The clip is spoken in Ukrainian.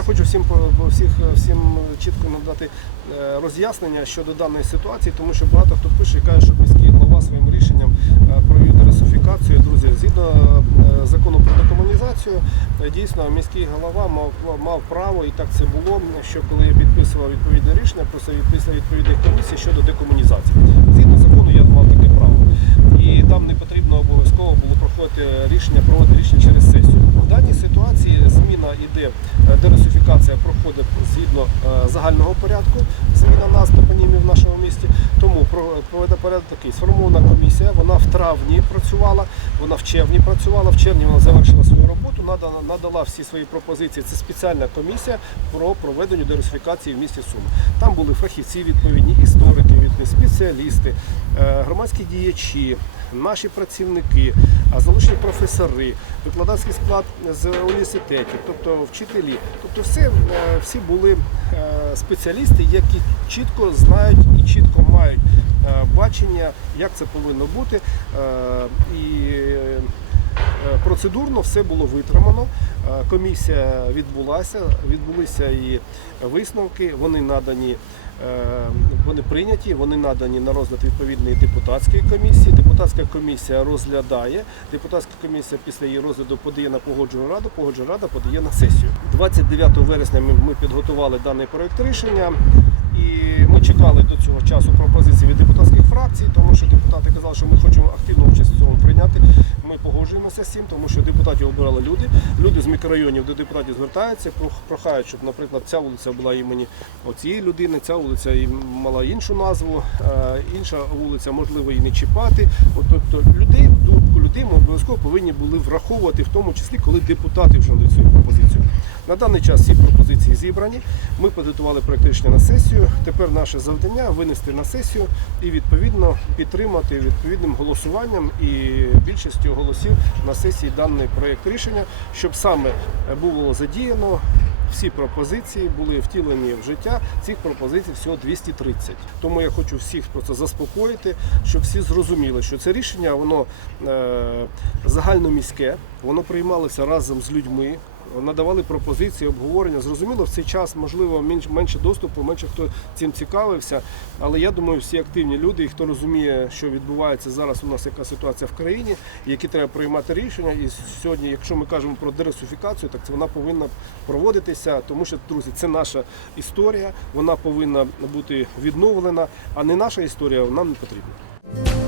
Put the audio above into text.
хочу всім по- по всіх всім чітко надати е, роз'яснення щодо даної ситуації, тому що багато хто пише і каже, що міський голова своїм рішенням е, провів дересифікацію. Друзі, згідно е, закону про декомунізацію, е, дійсно міський голова мав мав право, і так це було. Що коли я підписував відповідне рішення, просив відписати відповідних комісій щодо декомунізації. Згідно закону, я мав таке право. І там не потрібно обов'язково було проходити рішення, проводити рішення через сесію. В даній ситуації іде, е, дерусифікація проходить згідно е, загального порядку, зміна нас топонімів в нашому місті. Тому про- проведе порядок такий. Сформована комісія, вона в травні працювала, вона в червні працювала, в червні вона завершила свою роботу, надала, надала всі свої пропозиції. Це спеціальна комісія про проведення дерусифікації в місті Суми. Там були фахівці відповідні, історики, відповідні, спеціалісти, е, громадські діячі, наші працівники, залучені професори, викладацький склад з університетів, тобто вчителі. Тобто все, е, всі були е, спеціалісти, які чітко знають і чітко мають бачення, як це повинно бути. Е, І е, процедурно все було витримано. Е, Комісія відбулася, відбулися і висновки, вони надані. Вони прийняті, вони надані на розгляд відповідної депутатської комісії. Депутатська комісія розглядає. Депутатська комісія після її розгляду подає на погоджувальну раду. Погоджувальна рада подає на сесію. 29 вересня ми, підготували даний проект рішення. І чекали до цього часу пропозиції від депутатських фракцій, тому що депутати казали, що ми хочемо активну участь в цьому прийняти. Ми погоджуємося з цим, тому що депутатів обирали люди. Люди з мікрорайонів до депутатів звертаються, прохають, щоб, наприклад, ця вулиця була імені оцієї людини, ця вулиця мала іншу назву, е, інша вулиця, можливо, і не чіпати. От, тобто людей, думку людей обов'язково повинні були враховувати, в тому числі, коли депутати вже цю пропозицію. На даний час всі пропозиції зібрані. Ми підготували проект рішення на сесію. Тепер наше завдання винести на сесію і відповідно підтримати відповідним голосуванням і більшістю голосів на сесії даний проект рішення, щоб саме було задіяно. Всі пропозиції були втілені в життя. Цих пропозицій всього 230. Тому я хочу всіх про це заспокоїти, щоб всі зрозуміли, що це рішення воно е, загальноміське, воно приймалося разом з людьми надавали пропозиції, обговорення. Зрозуміло, в цей час можливо менш, менше доступу, менше хто цим цікавився. Але я думаю, всі активні люди, і хто розуміє, що відбувається зараз у нас, яка ситуація в країні, які треба приймати рішення. І сьогодні, якщо ми кажемо про дересифікацію, так це вона повинна проводитися, тому що, друзі, це наша історія, вона повинна бути відновлена, а не наша історія нам не потрібна.